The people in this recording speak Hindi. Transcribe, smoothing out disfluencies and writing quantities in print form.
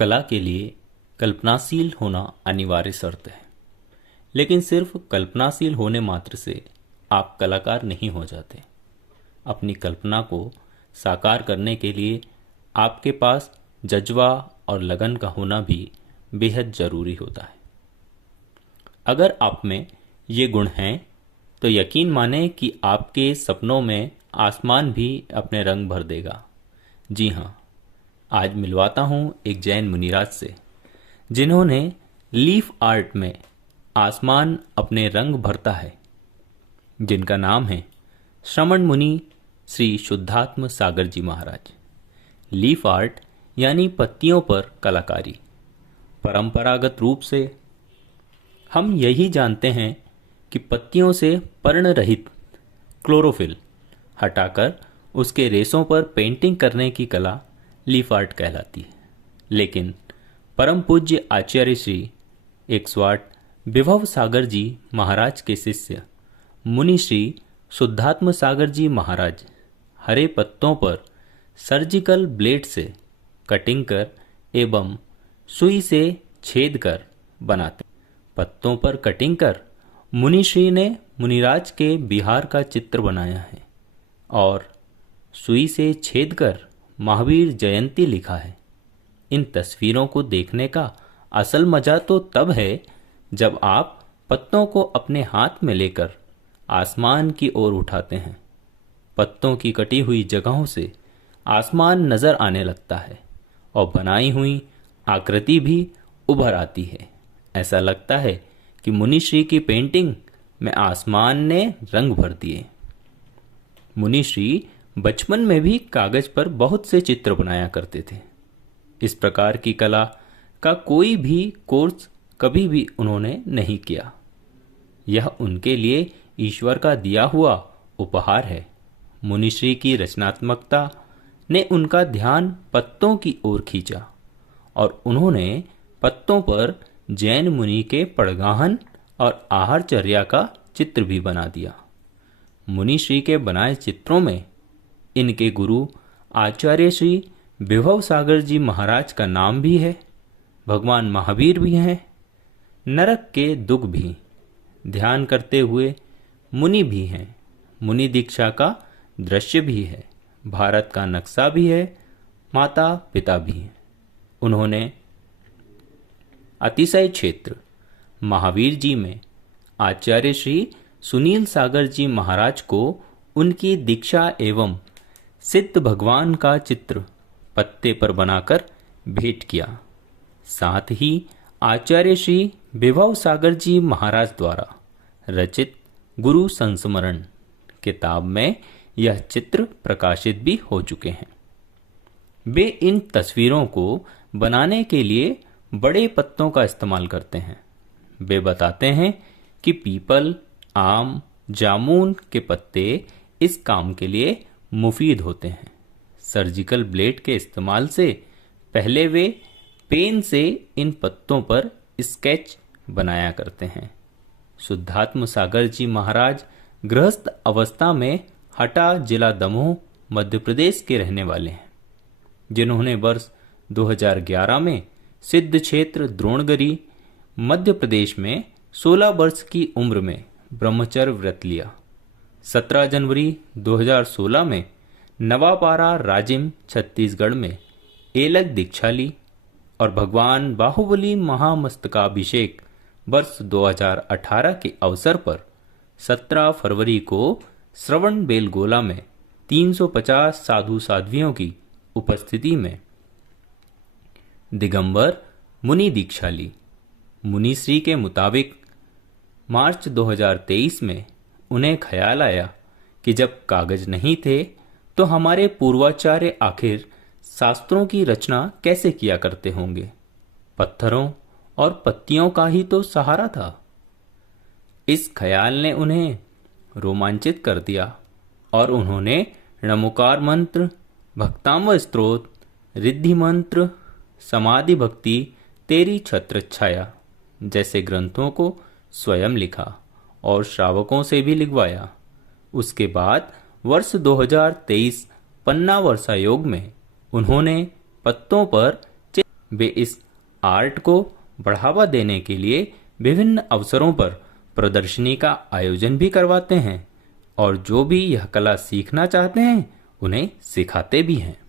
कला के लिए कल्पनाशील होना अनिवार्य शर्त है, लेकिन सिर्फ कल्पनाशील होने मात्र से आप कलाकार नहीं हो जाते। अपनी कल्पना को साकार करने के लिए आपके पास जज्बा और लगन का होना भी बेहद ज़रूरी होता है। अगर आप में ये गुण हैं तो यकीन माने कि आपके सपनों में आसमान भी अपने रंग भर देगा। जी हाँ, आज मिलवाता हूँ एक जैन मुनिराज से, जिन्होंने लीफ आर्ट में आसमान अपने रंग भरता है, जिनका नाम है श्रमण मुनि श्री शुद्धात्म सागर जी महाराज। लीफ आर्ट यानी पत्तियों पर कलाकारी। परंपरागत रूप से हम यही जानते हैं कि पत्तियों से पर्ण रहित क्लोरोफिल हटाकर उसके रेशों पर पेंटिंग करने की कला लीफ आर्ट कहलाती है। लेकिन परम पूज्य आचार्य श्री 108 विभव सागर जी महाराज के शिष्य मुनि श्री शुद्धात्म सागर जी महाराज हरे पत्तों पर सर्जिकल ब्लेड से कटिंग कर एवं सुई से छेद कर बनाते। पत्तों पर कटिंग कर मुनिश्री ने मुनिराज के बिहार का चित्र बनाया है और सुई से छेद कर महावीर जयंती लिखा है। इन तस्वीरों को देखने का असल मजा तो तब है जब आप पत्तों को अपने हाथ में लेकर आसमान की ओर उठाते हैं। पत्तों की कटी हुई जगहों से आसमान नजर आने लगता है और बनाई हुई आकृति भी उभर आती है। ऐसा लगता है कि मुनिश्री की पेंटिंग में आसमान ने रंग भर दिए। मुनिश्री बचपन में भी कागज पर बहुत से चित्र बनाया करते थे। इस प्रकार की कला का कोई भी कोर्स कभी भी उन्होंने नहीं किया। यह उनके लिए ईश्वर का दिया हुआ उपहार है। मुनिश्री की रचनात्मकता ने उनका ध्यान पत्तों की ओर खींचा और उन्होंने पत्तों पर जैन मुनि के पड़गाहन और आहारचर्या का चित्र भी बना दिया। मुनिश्री के बनाए चित्रों में इनके गुरु आचार्य श्री विभव सागर जी महाराज का नाम भी है, भगवान महावीर भी हैं, नरक के दुख भी ध्यान करते हुए मुनि भी हैं, मुनि दीक्षा का दृश्य भी है, भारत का नक्शा भी है, माता पिता भी हैं। उन्होंने अतिशय क्षेत्र महावीर जी में आचार्य श्री सुनील सागर जी महाराज को उनकी दीक्षा एवं सिद्ध भगवान का चित्र पत्ते पर बनाकर भेंट किया। साथ ही आचार्य श्री विभव सागर जी महाराज द्वारा रचित गुरु संस्मरण किताब में यह चित्र प्रकाशित भी हो चुके हैं। वे इन तस्वीरों को बनाने के लिए बड़े पत्तों का इस्तेमाल करते हैं। वे बताते हैं कि पीपल, आम, जामुन के पत्ते इस काम के लिए मुफीद होते हैं। सर्जिकल ब्लेड के इस्तेमाल से पहले वे पेन से इन पत्तों पर स्केच बनाया करते हैं। शुद्धात्म सागर जी महाराज गृहस्थ अवस्था में हटा, जिला दमोह, मध्य प्रदेश के रहने वाले हैं, जिन्होंने वर्ष 2011 में सिद्ध क्षेत्र द्रोणगरी, मध्य प्रदेश में 16 वर्ष की उम्र में ब्रह्मचर्य व्रत लिया। 17 जनवरी 2016 में नवापारा, राजिम, छत्तीसगढ़ में एलक दीक्षा ली और भगवान बाहुबली महामस्तकाभिषेक वर्ष 2018 के अवसर पर 17 फरवरी को श्रवण बेलगोला में 350 साधु साध्वियों की उपस्थिति में दिगंबर मुनि दीक्षा ली। मुनिश्री के मुताबिक मार्च 2023 में उन्हें ख्याल आया कि जब कागज नहीं थे तो हमारे पूर्वाचार्य आखिर शास्त्रों की रचना कैसे किया करते होंगे। पत्थरों और पत्तियों का ही तो सहारा था। इस ख्याल ने उन्हें रोमांचित कर दिया और उन्होंने णमुकार मंत्र, भक्तांव स्तोत्र, रिद्धि मंत्र, समाधि भक्ति, तेरी छत्र छाया जैसे ग्रंथों को स्वयं लिखा और श्रावकों से भी लिखवाया। उसके बाद वर्ष 2023 पन्ना वर्षा योग में उन्होंने पत्तों पर वे इस आर्ट को बढ़ावा देने के लिए विभिन्न अवसरों पर प्रदर्शनी का आयोजन भी करवाते हैं और जो भी यह कला सीखना चाहते हैं उन्हें सिखाते भी हैं।